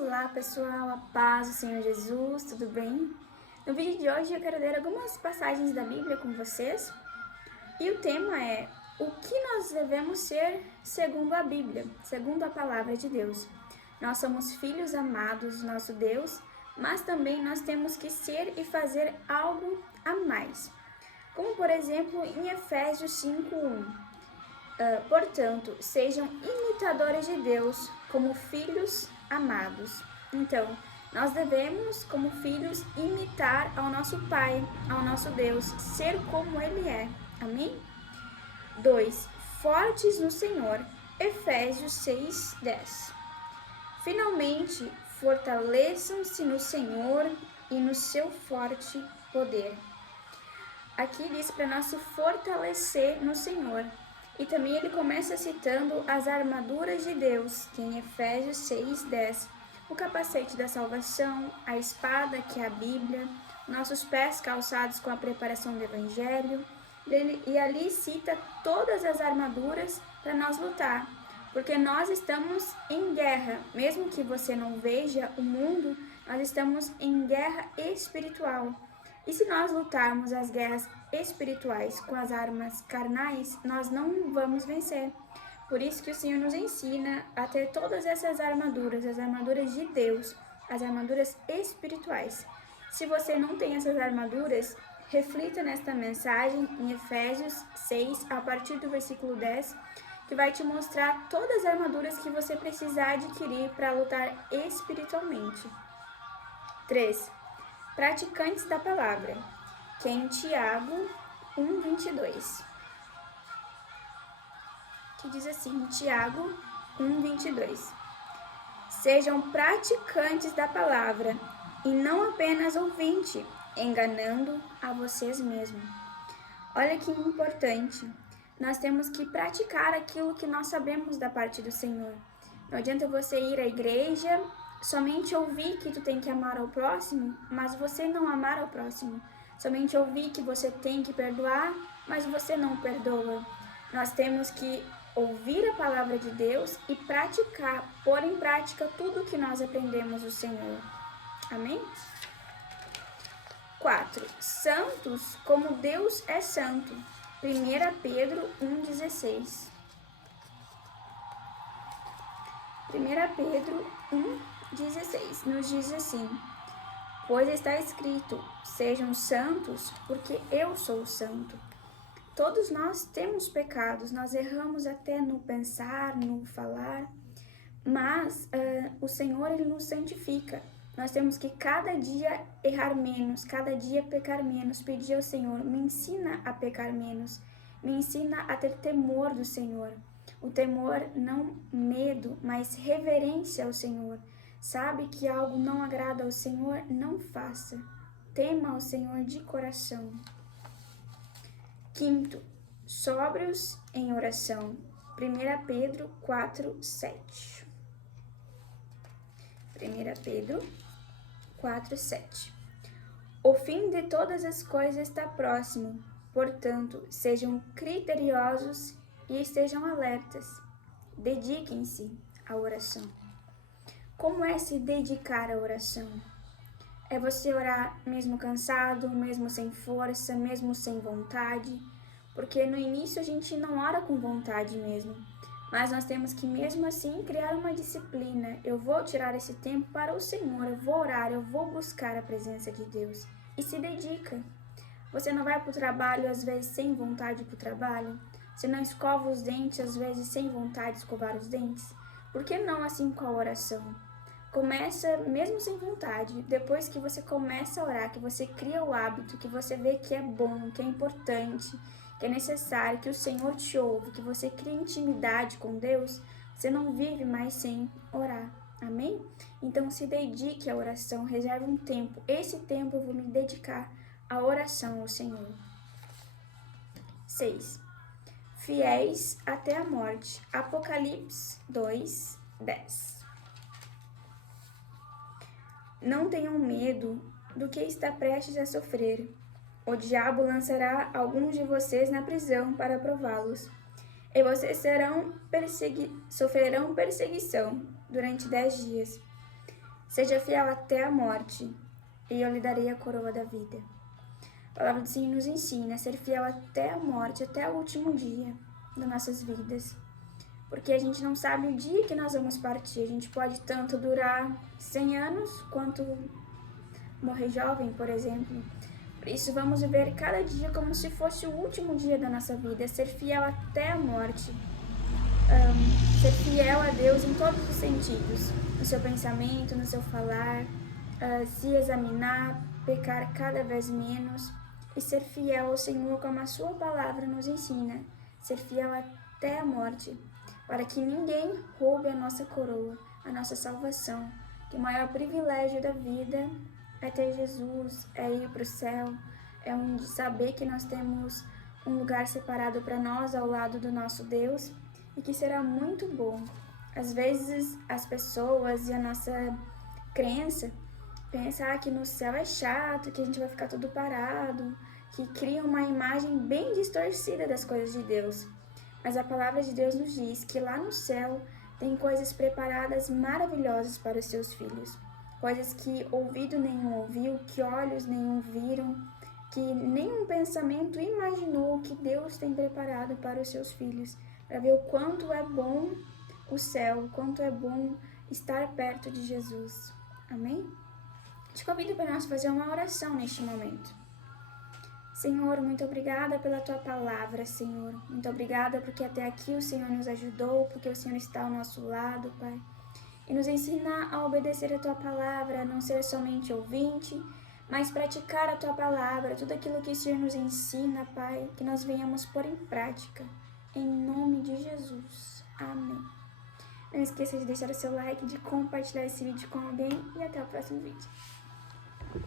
Olá pessoal, a paz do Senhor Jesus, tudo bem? No vídeo de hoje eu quero ler algumas passagens da Bíblia com vocês e o tema é o que nós devemos ser segundo a Bíblia, segundo a palavra de Deus. Nós somos filhos amados do nosso Deus, mas também nós temos que ser e fazer algo a mais. Como por exemplo em Efésios 5:1. Portanto, sejam imitadores de Deus como filhos amados. Então, nós devemos, como filhos, imitar ao nosso Pai, ao nosso Deus, ser como Ele é. Amém? 2. Fortes no Senhor. Efésios 6:10. Finalmente, fortaleçam-se no Senhor e no seu forte poder. Aqui diz para nós se fortalecer no Senhor. E também ele começa citando as armaduras de Deus, que em Efésios 6:10, o capacete da salvação, a espada, que é a Bíblia, nossos pés calçados com a preparação do Evangelho, e ali cita todas as armaduras para nós lutar, porque nós estamos em guerra, mesmo que você não veja o mundo, nós estamos em guerra espiritual. E se nós lutarmos as guerras espirituais com as armas carnais, nós não vamos vencer. Por isso que o Senhor nos ensina a ter todas essas armaduras, as armaduras de Deus, as armaduras espirituais. Se você não tem essas armaduras, reflita nesta mensagem em Efésios 6, a partir do versículo 10, que vai te mostrar todas as armaduras que você precisa adquirir para lutar espiritualmente. 3. Praticantes da palavra, que é em Tiago 1:22, que diz assim, Tiago 1:22. Sejam praticantes da palavra e não apenas ouvintes, enganando a vocês mesmos. Olha que importante, nós temos que praticar aquilo que nós sabemos da parte do Senhor. Não adianta você ir à igreja, somente ouvir que tu tem que amar ao próximo, mas você não amar ao próximo. Somente ouvir que você tem que perdoar, mas você não perdoa. Nós temos que ouvir a palavra de Deus e praticar, pôr em prática tudo que nós aprendemos do Senhor. Amém? 4. Santos como Deus é santo. 1 Pedro 1:16. 1 Pedro 1:16 nos diz assim: pois está escrito, sejam santos, porque eu sou santo. Todos nós temos pecados, nós erramos até no pensar, no falar, mas o Senhor, Ele nos santifica. Nós temos que cada dia errar menos, cada dia pecar menos, pedir ao Senhor, me ensina a pecar menos, me ensina a ter temor do Senhor. O temor, não medo, mas reverência ao Senhor. Sabe que algo não agrada ao Senhor? Não faça. Tema ao Senhor de coração. 5. Sóbrios em oração. 1 Pedro 4:7. 1 Pedro 4:7. O fim de todas as coisas está próximo. Portanto, sejam criteriosos e estejam alertas. Dediquem-se à oração. Como é se dedicar à oração? É você orar mesmo cansado, mesmo sem força, mesmo sem vontade, porque no início a gente não ora com vontade mesmo, mas nós temos que mesmo assim criar uma disciplina. Eu vou tirar esse tempo para o Senhor, eu vou orar, eu vou buscar a presença de Deus e se dedica. Você não vai para o trabalho às vezes sem vontade para o trabalho? Você não escova os dentes às vezes sem vontade de escovar os dentes? Por que não assim com a oração? Começa mesmo sem vontade, depois que você começa a orar, que você cria o hábito, que você vê que é bom, que é importante, que é necessário, que o Senhor te ouve, que você cria intimidade com Deus, você não vive mais sem orar. Amém? Então se dedique à oração, reserve um tempo. Esse tempo eu vou me dedicar à oração ao Senhor. 6. Fiéis até a morte. Apocalipse 2:10. Não tenham medo do que está prestes a sofrer. O diabo lançará alguns de vocês na prisão para prová-los, e vocês sofrerão perseguição durante 10 dias. Seja fiel até a morte, e eu lhe darei a coroa da vida. A palavra do Senhor nos ensina a ser fiel até a morte, até o último dia das nossas vidas. Porque a gente não sabe o dia que nós vamos partir. A gente pode tanto durar 100 anos, quanto morrer jovem, por exemplo. Por isso, vamos viver cada dia como se fosse o último dia da nossa vida. Ser fiel até a morte. Ser fiel a Deus em todos os sentidos. No seu pensamento, no seu falar. Se examinar, pecar cada vez menos. E ser fiel ao Senhor como a sua palavra nos ensina. Ser fiel até a morte. Para que ninguém roube a nossa coroa, a nossa salvação. Que o maior privilégio da vida é ter Jesus, é ir para o céu, é saber que nós temos um lugar separado para nós ao lado do nosso Deus e que será muito bom. Às vezes as pessoas e a nossa crença pensam que no céu é chato, que a gente vai ficar tudo parado, que cria uma imagem bem distorcida das coisas de Deus. Mas a palavra de Deus nos diz que lá no céu tem coisas preparadas maravilhosas para os seus filhos. Coisas que ouvido nenhum ouviu, que olhos nenhum viram, que nenhum pensamento imaginou que Deus tem preparado para os seus filhos. Para ver o quanto é bom o céu, o quanto é bom estar perto de Jesus. Amém? Te convido para nós fazer uma oração neste momento. Senhor, muito obrigada pela Tua palavra, Senhor. Muito obrigada porque até aqui o Senhor nos ajudou, porque o Senhor está ao nosso lado, Pai. E nos ensina a obedecer a Tua palavra, a não ser somente ouvinte, mas praticar a Tua palavra, tudo aquilo que o Senhor nos ensina, Pai, que nós venhamos pôr em prática. Em nome de Jesus. Amém. Não esqueça de deixar o seu like, de compartilhar esse vídeo com alguém e até o próximo vídeo.